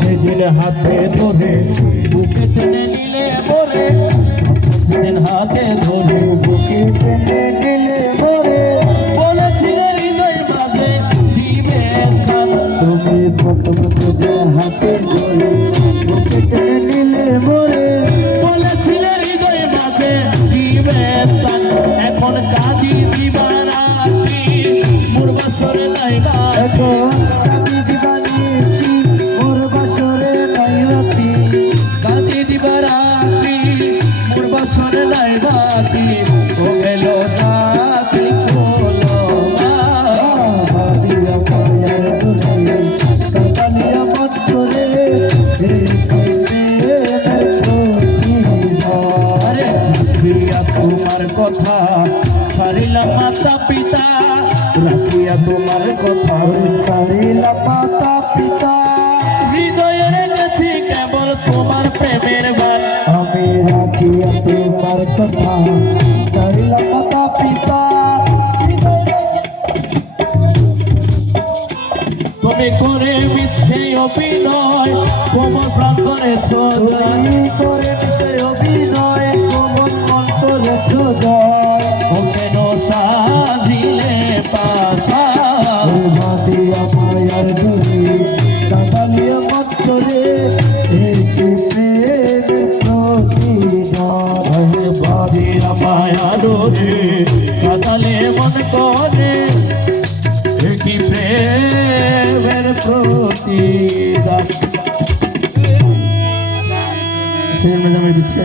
সেদিন হাতে ধরে বুকে টেনে নিলে মোরে, সেদিন হাতে ধরে বুকে টেনে নিলে মোরে, বলেছিলে হৃদয় মাঝে দিবে প্রাণ। তুমি প্রথম খুঁজে হাতে ধরে বুকে টেনে নিলে মোরে, বলেছিলে হৃদয় মাঝে দিবে প্রাণ। এখন কাঁদি দিবারাত্রি মোর বাসরে নাই বা, এখন কাঁদি দিবানিশি মোর বাসরে নাই রাতি, কাঁদি দিবারাত্রি মোর বাসরে নাই রাতি। ও গেল রাত্রি হলো ভাবিয়া মায়ার দুনিয়া কাটালিয়া মন করে, আরে প্রিয়া তোমার কথা ছাড়িলাম মাতা পিতা, রাখিয়া তোমার কথা ছাড়িলাম মাতা পিতা, হৃদয়ে রেখেছি কেবল তোমার প্রেমের গান। আমি রাখিয়া তোমার কথা ছাড়িলাম মাতা পিতা, তুমি করে মিছে অভিনয় কোমল প্রাণ করেছ, তুমি করে মিছে অভিনয় কোমল মন করেছ জয়। ও কেন সাজিলে পাশা ভাসিয়া মায়ার ধরে কাটালিয়া মন করে, ভাবিয়া মায়া ধরে কাটালে মন করে, কি প্রেমের প্রতিদান। শের মেজামে দিচ্ছে।